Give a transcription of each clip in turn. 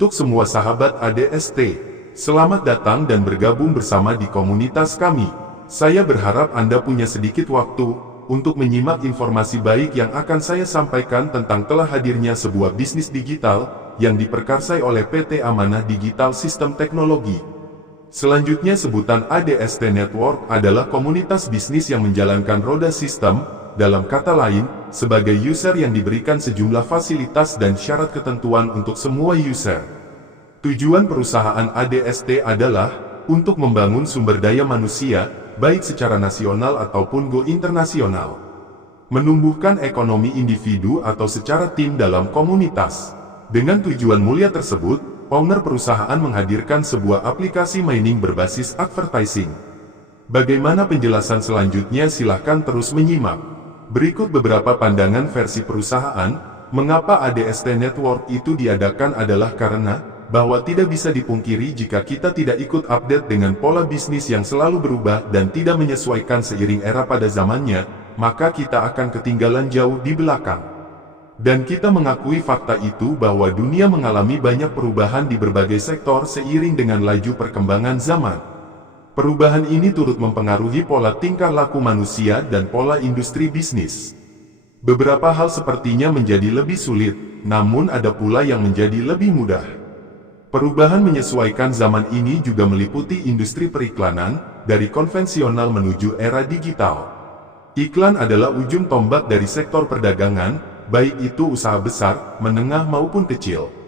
Untuk semua sahabat ADST, selamat datang dan bergabung bersama di komunitas kami. Saya berharap Anda punya sedikit waktu untuk menyimak informasi baik yang akan saya sampaikan tentang telah hadirnya sebuah bisnis digital yang diperkarsai oleh PT Amanah Digital Sistem Teknologi. Selanjutnya, sebutan ADST Network adalah komunitas bisnis yang menjalankan roda sistem, dalam kata lain, sebagai user yang diberikan sejumlah fasilitas dan syarat ketentuan untuk semua user. Tujuan perusahaan ADST adalah untuk membangun sumber daya manusia, baik secara nasional ataupun go internasional. Menumbuhkan ekonomi individu atau secara tim dalam komunitas. Dengan tujuan mulia tersebut, owner perusahaan menghadirkan sebuah aplikasi mining berbasis advertising. Bagaimana penjelasan selanjutnya? Silahkan terus menyimak. Berikut beberapa pandangan versi perusahaan, mengapa ADST Network itu diadakan adalah karena, bahwa tidak bisa dipungkiri jika kita tidak ikut update dengan pola bisnis yang selalu berubah dan tidak menyesuaikan seiring era pada zamannya, maka kita akan ketinggalan jauh di belakang. Dan kita mengakui fakta itu bahwa dunia mengalami banyak perubahan di berbagai sektor seiring dengan laju perkembangan zaman. Perubahan ini turut mempengaruhi pola tingkah laku manusia dan pola industri bisnis. Beberapa hal sepertinya menjadi lebih sulit, namun ada pula yang menjadi lebih mudah. Perubahan menyesuaikan zaman ini juga meliputi industri periklanan, dari konvensional menuju era digital. Iklan adalah ujung tombak dari sektor perdagangan, baik itu usaha besar, menengah maupun kecil.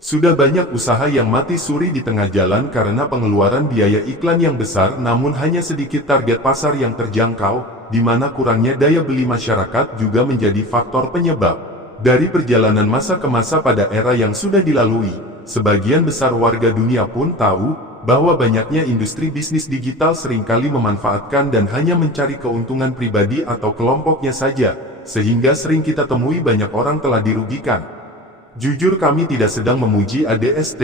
Sudah banyak usaha yang mati suri di tengah jalan karena pengeluaran biaya iklan yang besar namun hanya sedikit target pasar yang terjangkau, di mana kurangnya daya beli masyarakat juga menjadi faktor penyebab. Dari perjalanan masa ke masa pada era yang sudah dilalui, sebagian besar warga dunia pun tahu bahwa banyaknya industri bisnis digital seringkali memanfaatkan dan hanya mencari keuntungan pribadi atau kelompoknya saja, sehingga sering kita temui banyak orang telah dirugikan. Jujur, kami tidak sedang memuji ADST,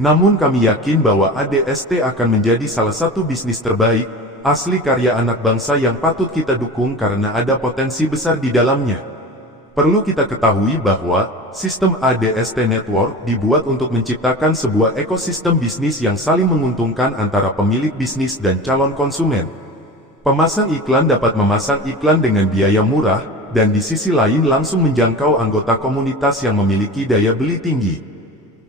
namun kami yakin bahwa ADST akan menjadi salah satu bisnis terbaik, asli karya anak bangsa yang patut kita dukung karena ada potensi besar di dalamnya. Perlu kita ketahui bahwa sistem ADST Network dibuat untuk menciptakan sebuah ekosistem bisnis yang saling menguntungkan antara pemilik bisnis dan calon konsumen. Pemasang iklan dapat memasang iklan dengan biaya murah, dan di sisi lain langsung menjangkau anggota komunitas yang memiliki daya beli tinggi.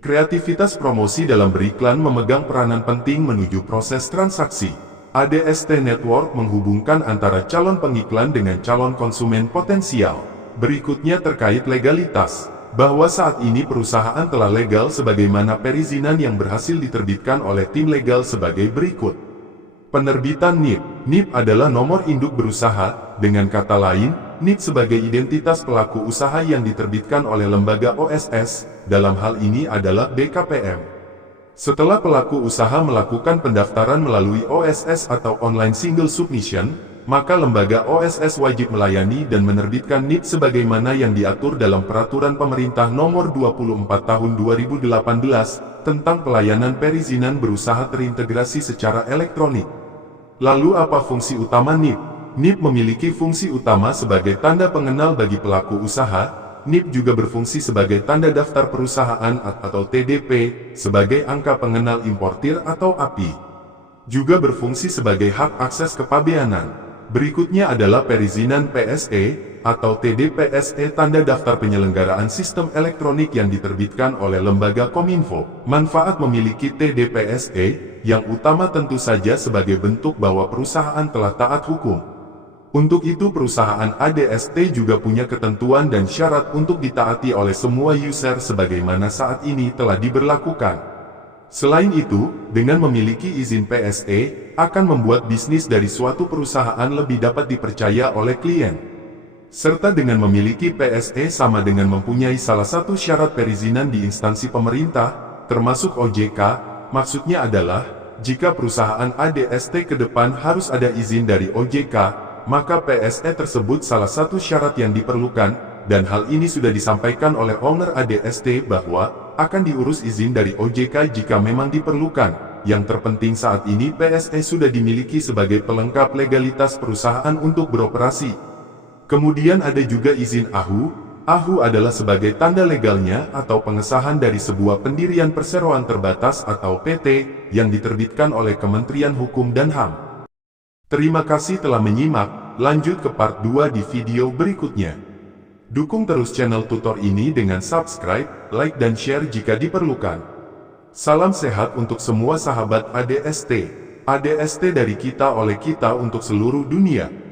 Kreativitas promosi dalam beriklan memegang peranan penting menuju proses transaksi. ADST Network menghubungkan antara calon pengiklan dengan calon konsumen potensial. Berikutnya terkait legalitas, bahwa saat ini perusahaan telah legal sebagaimana perizinan yang berhasil diterbitkan oleh tim legal sebagai berikut. Penerbitan NIP. NIP adalah nomor induk berusaha, dengan kata lain, NIP sebagai identitas pelaku usaha yang diterbitkan oleh lembaga OSS, dalam hal ini adalah BKPM. Setelah pelaku usaha melakukan pendaftaran melalui OSS atau Online Single Submission, maka lembaga OSS wajib melayani dan menerbitkan NIP sebagaimana yang diatur dalam Peraturan Pemerintah Nomor 24 Tahun 2018, tentang pelayanan perizinan berusaha terintegrasi secara elektronik. Lalu apa fungsi utama NIP? NIP memiliki fungsi utama sebagai tanda pengenal bagi pelaku usaha. NIP juga berfungsi sebagai tanda daftar perusahaan atau TDP, sebagai angka pengenal importir atau API. Juga berfungsi sebagai hak akses kepabeanan. Berikutnya adalah perizinan PSE, atau TDPSE, tanda daftar penyelenggaraan sistem elektronik yang diterbitkan oleh lembaga Kominfo. Manfaat memiliki TDPSE, yang utama tentu saja sebagai bentuk bahwa perusahaan telah taat hukum. Untuk itu perusahaan ADST juga punya ketentuan dan syarat untuk ditaati oleh semua user sebagaimana saat ini telah diberlakukan. Selain itu, dengan memiliki izin PSE, akan membuat bisnis dari suatu perusahaan lebih dapat dipercaya oleh klien. Serta dengan memiliki PSE sama dengan mempunyai salah satu syarat perizinan di instansi pemerintah, termasuk OJK. Maksudnya adalah, jika perusahaan ADST ke depan harus ada izin dari OJK, maka PSE tersebut salah satu syarat yang diperlukan, dan hal ini sudah disampaikan oleh owner ADST bahwa akan diurus izin dari OJK jika memang diperlukan. Yang terpenting saat ini PSE sudah dimiliki sebagai pelengkap legalitas perusahaan untuk beroperasi. Kemudian ada juga izin AHU, AHU adalah sebagai tanda legalnya atau pengesahan dari sebuah pendirian perseroan terbatas atau PT yang diterbitkan oleh Kementerian Hukum dan HAM. Terima kasih telah menyimak, lanjut ke part 2 di video berikutnya. Dukung terus channel tutor ini dengan subscribe, like dan share jika diperlukan. Salam sehat untuk semua sahabat ADST. ADST dari kita oleh kita untuk seluruh dunia.